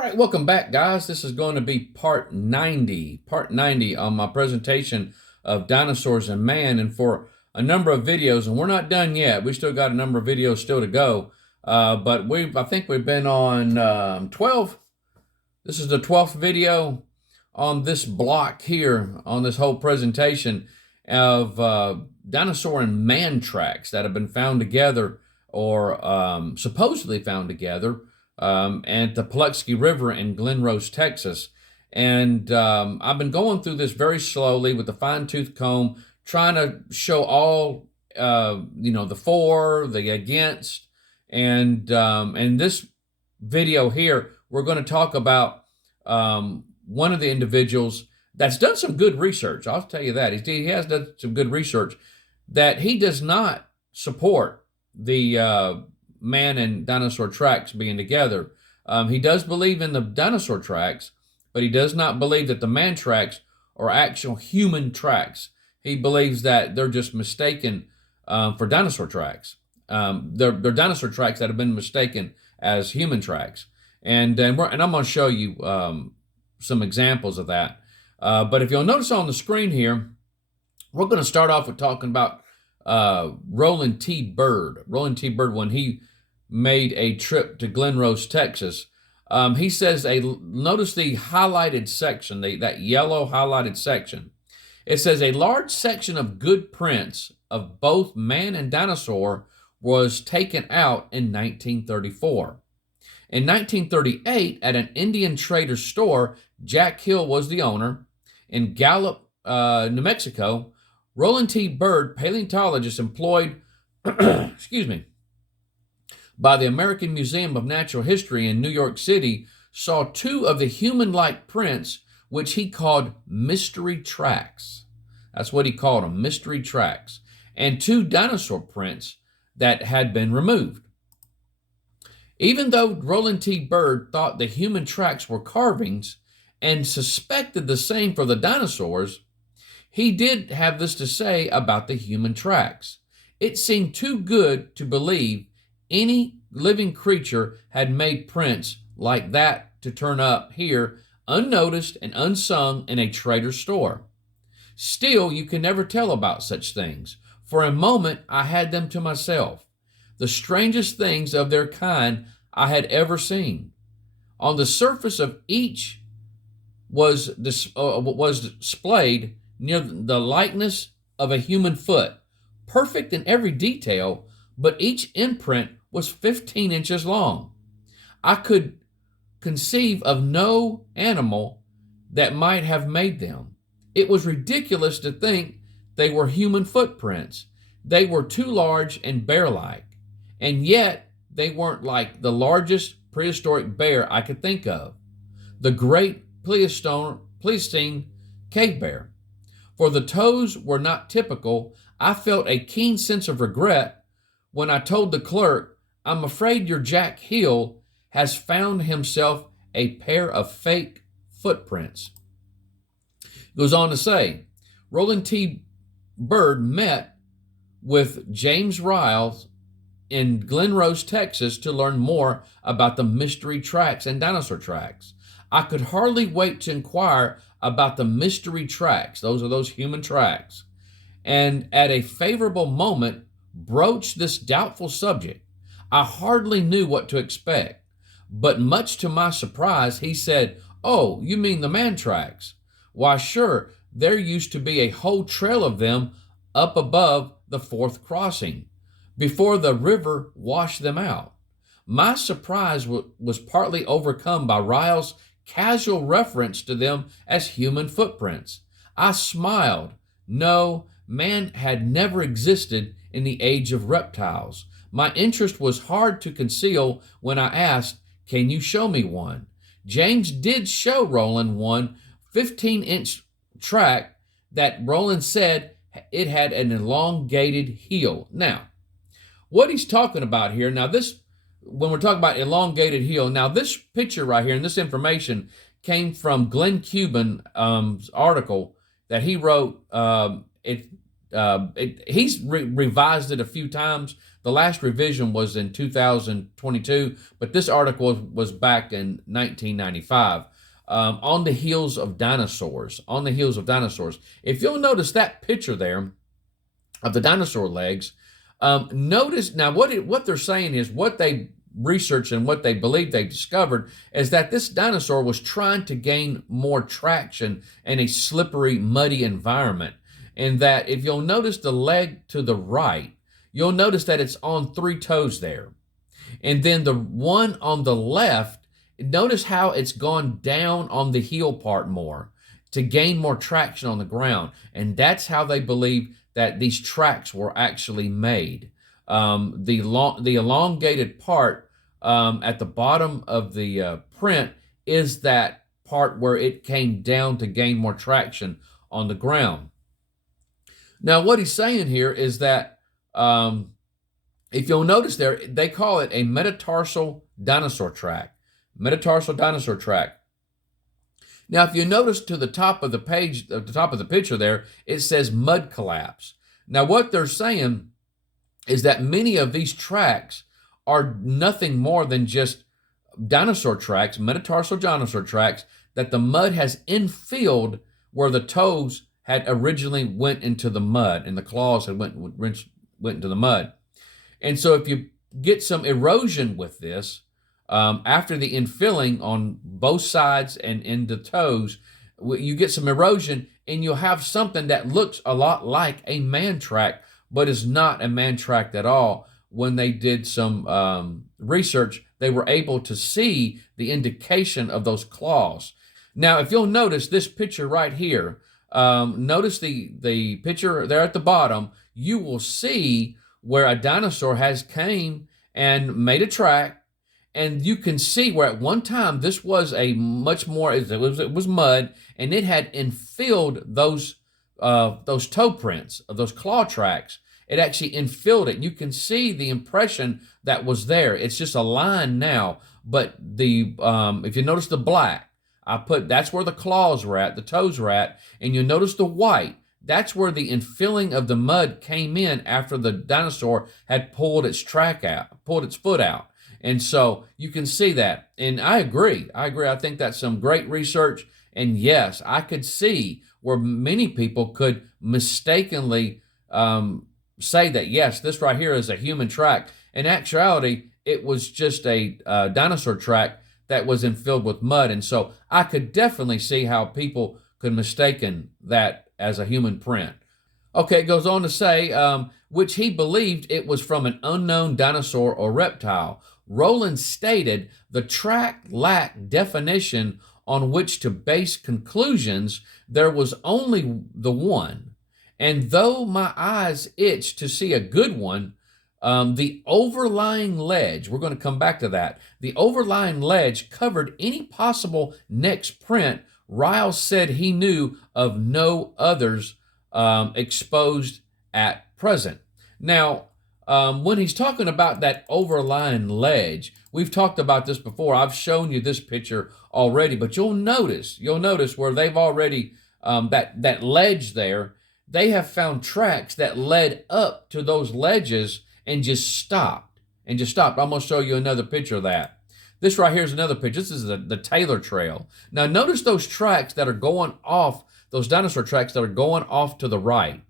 right, welcome back, guys. This is going to be part 90 on my presentation of dinosaurs and man. And for a number of videos, and we're not done yet. We still got a number of videos still to go. But I think we've been on 12. This is the 12th video on this block here on this whole presentation of dinosaur and man tracks that have been found together or supposedly found together at the Paluxy River in Glen, Texas. And I've been going through this very slowly with a fine-tooth comb, trying to show all, the for, the against. And in this video here, we're going to talk about one of the individuals that's done some good research. I'll tell you that. He has done some good research that he does not support the man and dinosaur tracks being together. He does believe in the dinosaur tracks, but he does not believe that the man tracks are actual human tracks. He believes that they're just mistaken for dinosaur tracks. They're dinosaur tracks that have been mistaken as human tracks. And I'm going to show you some examples of that. But if you'll notice on the screen here, we're going to start off with talking about Roland T. Byrd. Roland T. Byrd, when he made a trip to Glen, Texas, he says, notice the highlighted section, that yellow highlighted section. It says a large section of good prints of both man and dinosaur was taken out in 1934. In 1938, at an Indian trader store, Jack Hill was the owner. In Gallup, New Mexico, Roland T. Byrd, paleontologist employed excuse me, by the American Museum of Natural History in New York City, saw two of the human-like prints, which he called mystery tracks. That's what he called them, mystery tracks, and two dinosaur prints that had been removed. Even though Roland T. Byrd thought the human tracks were carvings and suspected the same for the dinosaurs, he did have this to say about the human tracks. It seemed too good to believe any living creature had made prints like that to turn up here unnoticed and unsung in a trader's store. Still, you can never tell about such things. For a moment, I had them to myself. The strangest things of their kind I had ever seen. On the surface of each was displayed near the likeness of a human foot, perfect in every detail, but each imprint was 15 inches long. I could conceive of no animal that might have made them. It was ridiculous to think they were human footprints. They were too large and bear-like, and yet they weren't like the largest prehistoric bear I could think of, the great Pleistocene cave bear. For the toes were not typical. I felt a keen sense of regret when I told the clerk, "I'm afraid your Jack Hill has found himself a pair of fake footprints." Goes on to say, Roland T. Byrd met with James Riles in Glen, Texas to learn more about the mystery tracks and dinosaur tracks. I could hardly wait to inquire about the mystery tracks. Those are those human tracks. And at a favorable moment, broached this doubtful subject. I hardly knew what to expect, but much to my surprise, he said, "Oh, you mean the man tracks? Why, sure, there used to be a whole trail of them up above the fourth crossing, before the river washed them out." My surprise was partly overcome by Ryle's casual reference to them as human footprints. I smiled. No, man had never existed in the age of reptiles. My interest was hard to conceal when I asked, "Can you show me one?" James did show Roland one 15-inch track that Roland said it had an elongated heel. Now, what he's talking about here, when we're talking about elongated heel, now this picture right here and this information came from Glen Kuban article that he wrote. he's revised it a few times. The last revision was in 2022, but this article was back in 1995. On the heels of dinosaurs. On the heels of dinosaurs. If you'll notice that picture there of the dinosaur legs, notice now what they're saying is what they researched and what they believe they discovered is that this dinosaur was trying to gain more traction in a slippery, muddy environment. And that if you'll notice the leg to the right, you'll notice that it's on 3 toes there. And then the one on the left, notice how it's gone down on the heel part more to gain more traction on the ground. And that's how they believe that these tracks were actually made. The elongated part at the bottom of the print is that part where it came down to gain more traction on the ground. Now, what he's saying here is that if you'll notice there, they call it a metatarsal dinosaur track. Metatarsal dinosaur track. Now, if you notice to the top of the page, at the top of the picture there, it says mud collapse. Now, what they're saying is that many of these tracks are nothing more than just dinosaur tracks, metatarsal dinosaur tracks, that the mud has infilled where the toes had originally went into the mud and the claws had went into the mud. And so if you get some erosion with this, after the infilling on both sides and in the toes, you get some erosion and you'll have something that looks a lot like a man track, but is not a man track at all. When they did some research, they were able to see the indication of those claws. Now, if you'll notice this picture right here, notice the picture there at the bottom, you will see where a dinosaur has came and made a track. And you can see where at one time this was a much more, it was mud, and it had infilled those toe prints of those claw tracks. It actually infilled it. You can see the impression that was there. It's just a line now. But the if you notice the black, that's where the claws were at, the toes were at, and you notice the white. That's where the infilling of the mud came in after the dinosaur had pulled its track out, pulled its foot out. And so you can see that. And I agree. I think that's some great research. And yes, I could see where many people could mistakenly say that, yes, this right here is a human track. In actuality, it was just a dinosaur track that was infilled with mud. And so I could definitely see how people could mistaken that as a human print. Okay, it goes on to say, which he believed it was from an unknown dinosaur or reptile. Rowland stated the track lacked definition on which to base conclusions. There was only the one. And though my eyes itched to see a good one, the overlying ledge, we're going to come back to that, the overlying ledge covered any possible next print. Riles said he knew of no others exposed at present. Now, when he's talking about that overlying ledge, we've talked about this before. I've shown you this picture already, but you'll notice where they've already, that ledge there, they have found tracks that led up to those ledges and just stopped. I'm going to show you another picture of that. This right here is another picture. This is the Taylor Trail. Now, notice those tracks that are going off, those dinosaur tracks that are going off to the right.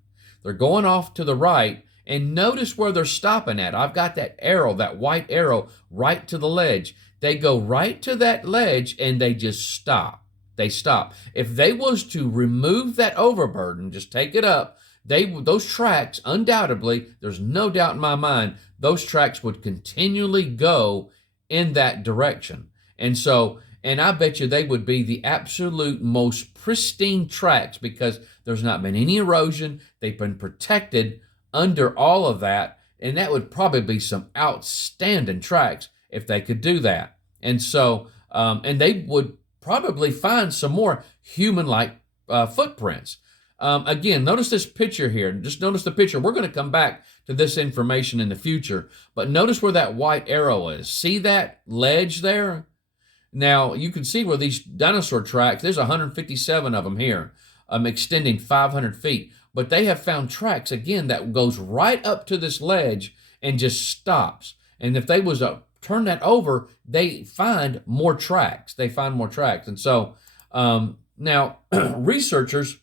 They're going off to the right. And notice where they're stopping at. I've got that arrow, that white arrow, right to the ledge. They go right to that ledge and they just stop. They stop. If they was to remove that overburden, just take it up, those tracks, undoubtedly, there's no doubt in my mind, those tracks would continually go in that direction. And I bet you they would be the absolute most pristine tracks because there's not been any erosion. They've been protected under all of that, and that would probably be some outstanding tracks if they could do that. And so, and they would probably find some more human-like footprints. Again, notice this picture here. Just notice the picture. We're going to come back to this information in the future, but notice where that white arrow is. See that ledge there? Now, you can see where these dinosaur tracks, there's 157 of them here, extending 500 feet. but they have found tracks again that goes right up to this ledge and just stops. And if they was to turn that over, they find more tracks. They find more tracks. And so now researchers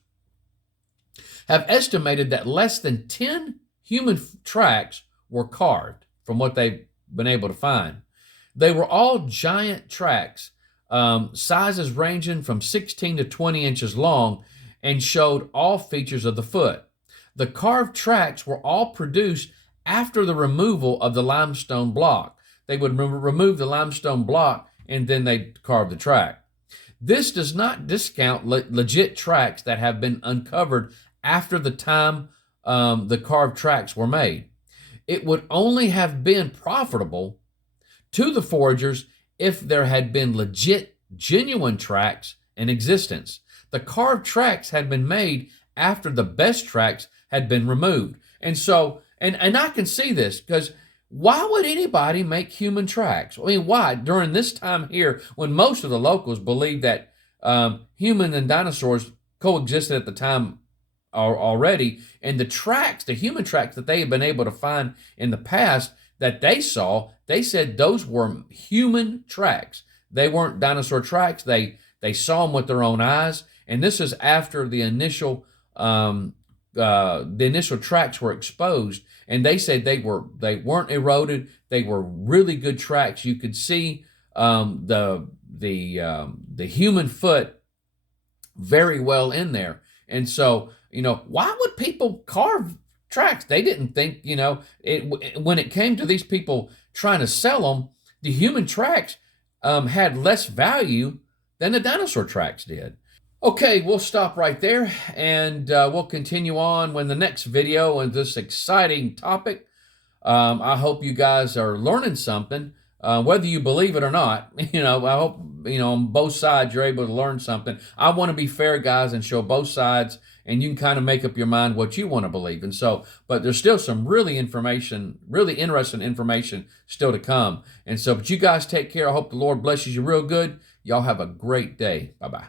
have estimated that less than 10 human tracks were carved from what they've been able to find. They were all giant tracks, sizes ranging from 16 to 20 inches long, and showed all features of the foot. The carved tracks were all produced after the removal of the limestone block. They would remove the limestone block and then they carve the track. This does not discount legit tracks that have been uncovered after the time the carved tracks were made. It would only have been profitable to the foragers if there had been legit, genuine tracks in existence. The carved tracks had been made after the best tracks had been removed. And so, and I can see this, because why would anybody make human tracks? I mean, why? During this time here, when most of the locals believed that humans and dinosaurs coexisted at the time already, and the tracks, the human tracks that they had been able to find in the past that they saw, they said those were human tracks. They weren't dinosaur tracks. They saw them with their own eyes, and this is after the initial tracks were exposed, and they said they weren't eroded. They were really good tracks. You could see the human foot very well in there. And so, why would people carve tracks? They didn't think, when it came to these people trying to sell them, the human tracks had less value than the dinosaur tracks did. Okay, we'll stop right there, and we'll continue on with the next video on this exciting topic. I hope you guys are learning something, whether you believe it or not. I hope, on both sides you're able to learn something. I want to be fair, guys, and show both sides, and you can kind of make up your mind what you want to believe. And so, but there's still some really interesting information still to come. And so, but you guys take care. I hope the Lord blesses you real good. Y'all have a great day. Bye-bye.